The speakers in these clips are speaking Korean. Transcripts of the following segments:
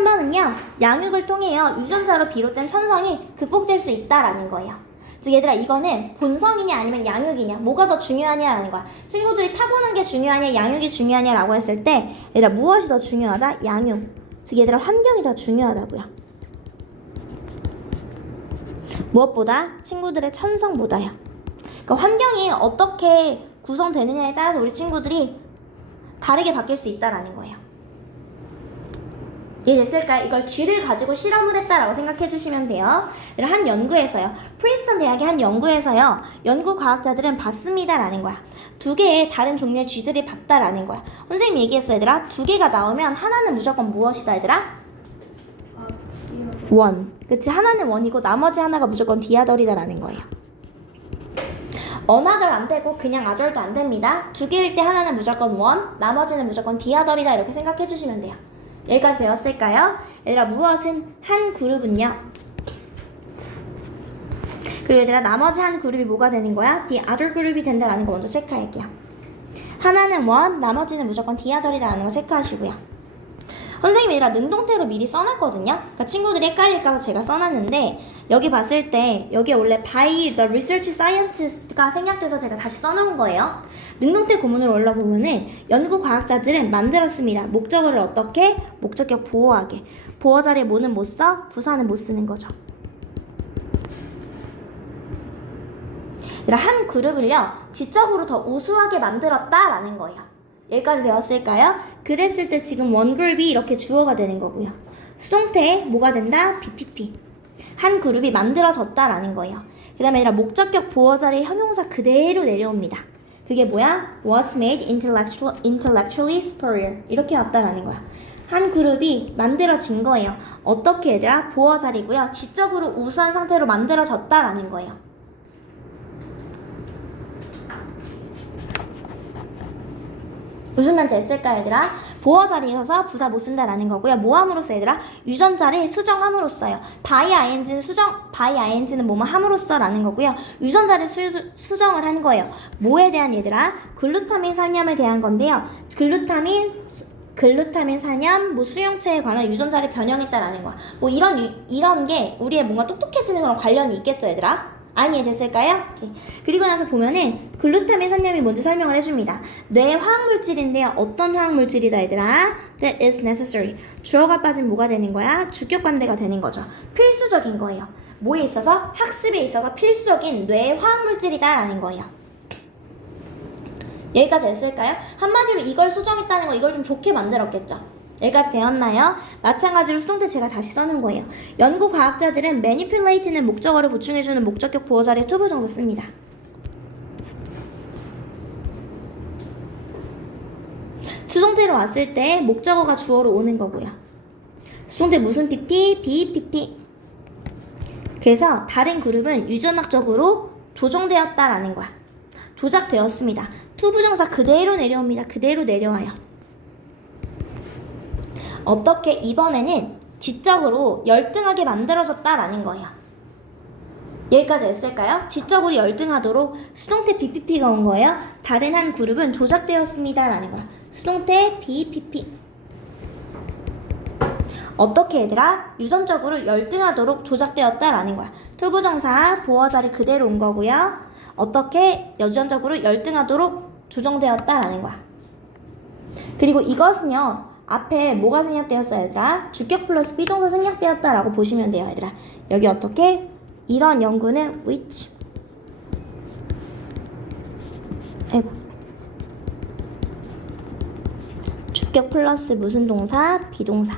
3번은요. 양육을 통해요. 유전자로 비롯된 천성이 극복될 수 있다라는 거예요. 즉 얘들아 이거는 본성이냐 아니면 양육이냐 뭐가 더 중요하냐라는 거야. 친구들이 타고난 게 중요하냐 양육이 중요하냐라고 했을 때 얘들아 무엇이 더 중요하다? 양육. 즉 얘들아 환경이 더 중요하다고요. 무엇보다 친구들의 천성보다요. 그러니까 환경이 어떻게 구성되느냐에 따라서 우리 친구들이 다르게 바뀔 수 있다라는 거예요. 이해됐을까요? 이걸 쥐를 가지고 실험을 했다라고 생각해 주시면 돼요. 한 연구에서요. 프린스턴 대학의 한 연구에서요. 연구 과학자들은 봤습니다라는 거야. 두 개의 다른 종류의 쥐들이 봤다라는 거야. 선생님 얘기했어 얘들아. 두 개가 나오면 하나는 무조건 무엇이다 얘들아? 원. 그치 하나는 원이고 나머지 하나가 무조건 디아덜이다라는 거예요. 어나덜 안 되고 그냥 아덜도 안 됩니다. 두 개일 때 하나는 무조건 원, 나머지는 무조건 디아덜이다 이렇게 생각해 주시면 돼요. 여기까지 배웠을까요? 얘들아 무엇은 한 그룹은요? 그리고 얘들아 나머지 한 그룹이 뭐가 되는 거야? the other 그룹이 된다라는 거 먼저 체크할게요. 하나는 원, 나머지는 무조건 디아덜이다라는 거 체크하시고요. 선생님이 얘들아 능동태로 미리 써놨거든요. 그러니까 친구들이 헷갈릴까봐 제가 써놨는데 여기 봤을 때 여기 원래 by the research scientist가 생략돼서 제가 다시 써놓은 거예요. 능동태 구문을 올라보면은 연구 과학자들은 만들었습니다. 목적어를 어떻게? 목적격 보호하게. 보호 자리에 뭐는 못 써? 부사는 못 쓰는 거죠. 얘들아 한 그룹을요 지적으로 더 우수하게 만들었다라는 거예요. 여기까지 되었을까요? 그랬을 때 지금 원그룹이 이렇게 주어가 되는 거고요. 수동태 뭐가 된다? BPP. 한 그룹이 만들어졌다라는 거예요. 그 다음에 얘들아 목적격 보호 자리에 형용사 그대로 내려옵니다. 그게 뭐야? was made intellectual, intellectually superior. 이렇게 왔다라는 거야. 한 그룹이 만들어진 거예요. 어떻게 얘들아? 보호 자리고요. 지적으로 우수한 상태로 만들어졌다라는 거예요. 무슨 말인지 했을까 얘들아? 보어 자리에 서서 부사 못 쓴다라는 거고요. 모함으로써 얘들아 유전자를 수정함으로써요. 바이 ing는 수정 바이 ing는 뭐뭐 함으로써라는 거고요. 유전자를 수, 수정을 하는 거예요. 뭐에 대한 얘들아? 글루타민 산염에 대한 건데요. 글루타민 글루타민 산염 뭐 수용체에 관한 유전자를 변형했다라는 거야. 뭐 이런 유, 이런 게 우리의 뭔가 똑똑해지는 거랑 관련이 있겠죠, 얘들아? 아니 됐을까요? 오케이. 그리고 나서 보면은 글루타민 산염이 뭔지 설명을 해줍니다. 뇌 화학 물질인데요. 어떤 화학 물질이다 얘들아? That is necessary. 주어가 빠진 뭐가 되는 거야? 주격 관대가 되는 거죠. 필수적인 거예요. 뭐에 있어서? 학습에 있어서 필수적인 뇌 화학 물질이다라는 거예요. 여기까지 했을까요? 한마디로 이걸 수정했다는 거 이걸 좀 좋게 만들었겠죠. 여기까지 되었나요? 마찬가지로 수동 태 제가 다시 써놓은 거예요. 연구 과학자들은 manipulate는 목적어를 보충해주는 목적격 보호 자리에 투부 정도 씁니다. 수동태로 왔을 때 목적어가 주어로 오는 거고요. 수동태 무슨 PP? BPP. 그래서 다른 그룹은 유전학적으로 조정되었다라는 거야. 조작되었습니다. 투부정사 그대로 내려옵니다. 그대로 내려와요. 어떻게 이번에는 지적으로 열등하게 만들어졌다라는 거예요. 여기까지 했을까요? 지적으로 열등하도록 수동태 BPP가 온 거예요. 다른 한 그룹은 조작되었습니다라는 거야. 수동태 BPP. 어떻게 얘들아? 유전적으로 열등하도록 조작되었다라는 거야. 투부정사 보어 자리 그대로 온 거고요. 어떻게 유전적으로 열등하도록 조정되었다라는 거야. 그리고 이것은요. 앞에 뭐가 생략되었어 얘들아? 주격 플러스 비동사 생략되었다라고 보시면 돼요 얘들아. 여기 어떻게? 이런 연구는 which 아이고 주격 플러스 무슨 동사? 비동사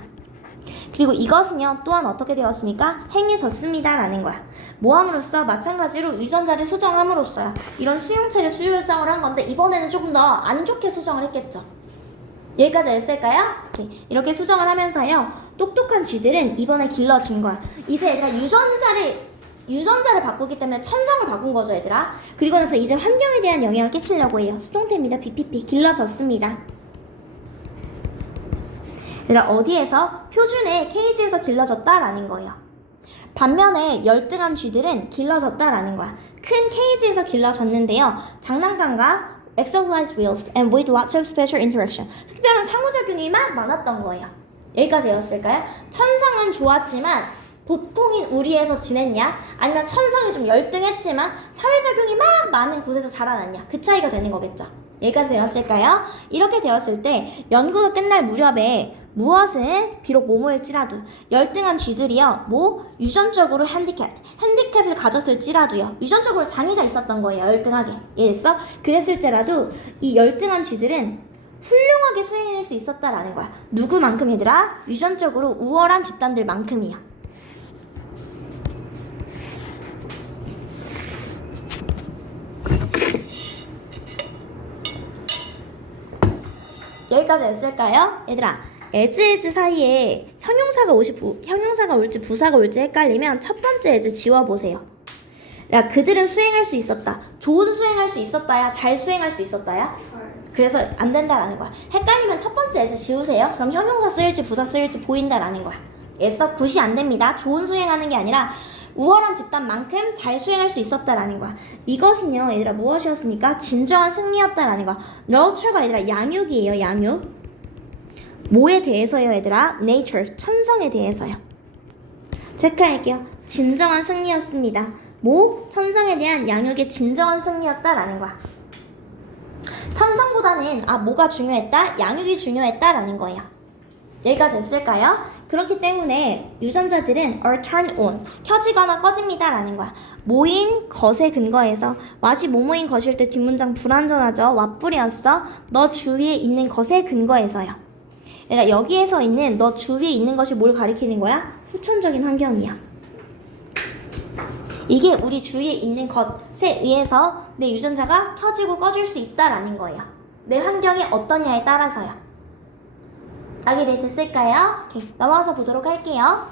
그리고 이것은요 또한 어떻게 되었습니까? 행해졌습니다 라는 거야. 모함으로써 마찬가지로 유전자를 수정함으로써요. 이런 수용체를 수정을 한 건데 이번에는 조금 더 안 좋게 수정을 했겠죠. 여기까지 했을까요? 이렇게 수정을 하면서요. 똑똑한 쥐들은 이번에 길러진 거야. 이제 얘들아 유전자를 유전자를 바꾸기 때문에 천성을 바꾼 거죠, 얘들아. 그리고 나서 이제 환경에 대한 영향을 끼치려고 해요. 수동태입니다. BPP 길러졌습니다. 얘들아 어디에서 표준의 케이지에서 길러졌다라는 거예요. 반면에 열등한 쥐들은 길러졌다라는 거야. 큰 케이지에서 길러졌는데요. 장난감과 exercise wheels and with lots of special interaction. 특별한 상호작용이 막 많았던 거예요. 여기까지 외웠을까요? 천성은 좋았지만 보통인 우리에서 지냈냐? 아니면 천성이 좀 열등했지만 사회작용이 막 많은 곳에서 자라났냐? 그 차이가 되는 거겠죠. 여기까지 되었을까요? 이렇게 되었을 때 연구가 끝날 무렵에 무엇은 비록 모모일지라도 열등한 쥐들이요 뭐 유전적으로 핸디캡 핸디캡을 가졌을지라도요 유전적으로 장애가 있었던 거예요 열등하게. 예서 그랬을지라도 이 열등한 쥐들은 훌륭하게 수행해낼 수 있었다라는 거야. 누구만큼 얘들아 유전적으로 우월한 집단들만큼이야. 여기까지 했을까요? 얘들아, 에즈에즈 사이에 형용사가 올지 부, 형용사가 올지 부사가 올지 헷갈리면 첫 번째 에즈 지워 보세요. 야, 그들은 수행할 수 있었다. 좋은 수행할 수 있었다야. 잘 수행할 수 있었다야. 그래서 안 된다라는 거야. 헷갈리면 첫 번째 에즈 지우세요. 그럼 형용사 쓰일지 부사 쓰일지 보인다라는 거야. 예서 굿이 안 됩니다. 좋은 수행하는 게 아니라 우월한 집단만큼 잘 수행할 수 있었다라는 거야. 이것은요, 얘들아 무엇이었습니까? 진정한 승리였다라는 거야. nurture가 얘들아 양육이에요, 양육. 뭐에 대해서요, 얘들아? nature, 천성에 대해서요. 체크할게요. 진정한 승리였습니다. 뭐? 천성에 대한 양육의 진정한 승리였다라는 거야. 천성보다는 아 뭐가 중요했다? 양육이 중요했다라는 거예요. 여기까지 됐을까요? 그렇기 때문에 유전자들은 are turned on 켜지거나 꺼집니다라는 거야. 모인 것에 근거해서 왓이 뭐뭐인 것일 때 뒷문장 불완전하죠. 왓뿌리였어. 너 주위에 있는 것에 근거해서요. 얘들아 여기에서 있는 너 주위에 있는 것이 뭘 가리키는 거야? 후천적인 환경이야. 이게 우리 주위에 있는 것에 의해서 내 유전자가 켜지고 꺼질 수 있다라는 거예요. 내 환경이 어떠냐에 따라서요. 알게 됐을까요? 오케이, 넘어가서 보도록 할게요.